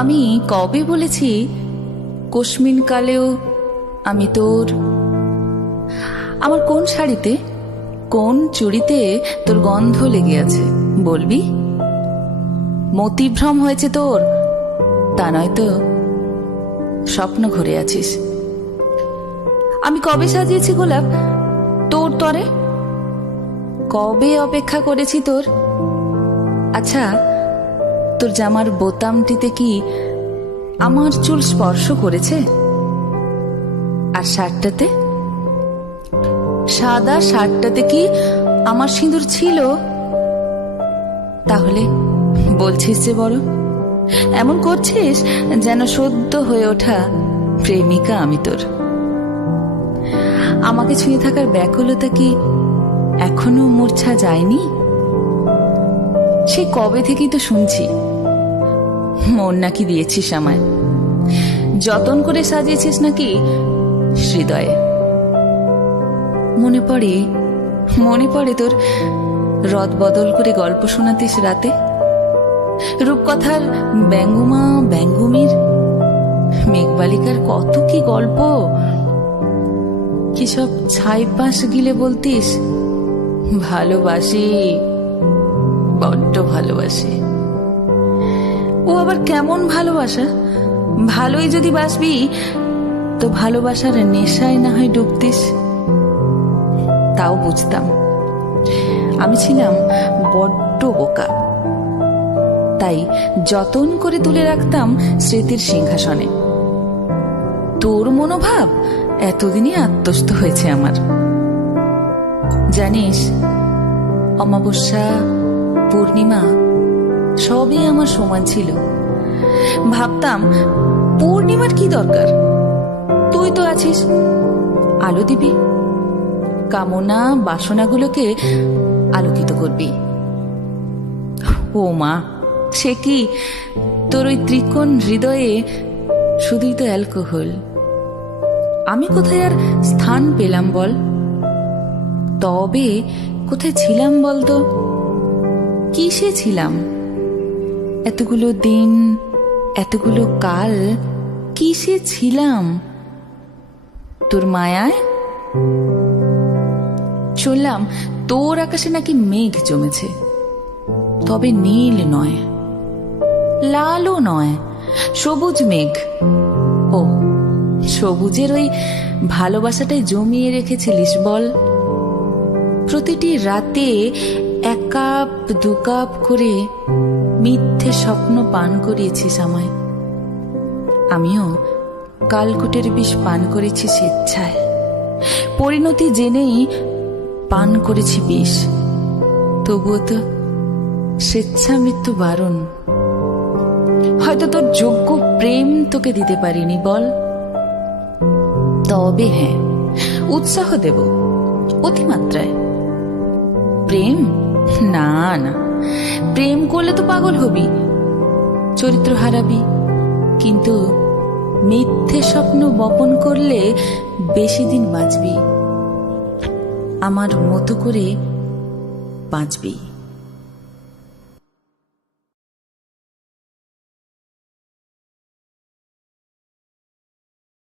আমি কবে বলেছি কস্মিন কালেও আমি তোর? আমার কোন শাড়িতে, কোন চুড়িতে তোর গন্ধ লেগে আছে বলবি? মতিভ্রম হয়েছে তোর, তা নয় তো স্বপ্ন ঘুরে আছিস। আমি কবে সাজিয়েছি গোলাপ তোর তরে? কবে অপেক্ষা করেছি তোর? আচ্ছা, তোর জামার বোতামটিতে কি আমার চুল স্পর্শ করেছে? আর শার্টটাতে, সাদা শার্টটাতে কি আমার সিঁদুর ছিল? তাহলে বলছিস যে বড়, এমন করছিস যেন সদ্য হয়ে ওঠা প্রেমিকা আমি তোর। আমাকে ছুঁয়ে থাকার ব্যাকুলতা কি এখনো মূর্ছা যায়নি? সেই কবে থেকেই তো শুনছি মন নাকি দিয়েছিস আমায়, যতন করে সাজিয়েছিস নাকি হৃদয়ে। মনে পড়ে তোর রদ বদল করে গল্প শোনাতিস রাতে, রূপকথার ব্যঙ্গুমা ব্যঙ্গুমির, মেঘবালিকার কত কি গল্প, কি সব ছাই পাশ গিলে বলতিস ভালোবাসি, বড্ড ভালোবাসি। ও আবার কেমন ভালোবাসা? ভালোই যদি বাসবি তো ভালোবাসার নেশায় না হয় ডুবতিস, তাও বুঝতাম। আমি ছিলাম বড্ড বোকা, তাই যতন করে তুলে রাখতাম স্মৃতির সিংহাসনে। তোর মনোভাব এতদিনই আত্মস্থ হয়েছে আমার। জানিস, অমাবস্যা পূর্ণিমা সবই আমার সমান ছিল। ভাবতাম পূর্ণিমার কি দরকার, তুই তো আছিস, আলো দিবি, কামনা বাসনাগুলোকে আলোকিত করবি। ও মা, সে কি তোর ওই ত্রিকোণ হৃদয়ে শুধুই তো অ্যালকোহল। আমি কোথায় আর স্থান পেলাম বল? তবে কোথায় ছিলাম বলতো? কিসে ছিলাম এতগুলো দিন, এতগুলো কাল? কিসে ছিলাম? তোর মায়ায় শুনলাম তোর আকাশে নাকি মেঘ জমেছে, তবে নীল নয়, লালও নয়, সবুজ মেঘ। ও, সবুজের ওই ভালোবাসাটাই জমিয়ে রেখেছিলিস বল? প্রতিটি রাতে 1 কাপ 2 কাপ করে মিথ্যে স্বপ্ন পান করিয়েছিস আমায়। আমিও কালকুটের বিষ পান করেছি স্বেচ্ছায়, পরিণতি জেনেই পান করেছি বিষ। তবুও তো স্বেচ্ছা মৃত্যু বারণ। হয়তো তোর যোগ্য প্রেম তোকে দিতে পারিনি বল, তবে হ্যাঁ, উৎসাহ দেব অতিমাত্রায়। প্রেম না না, প্রেম করলে তো পাগল হবি, চরিত্র হারাবি। কিন্তু মিথ্যে স্বপ্ন বপন করলে বেশি দিন বাঁচবি, আমার মতো করে বাঁচবি।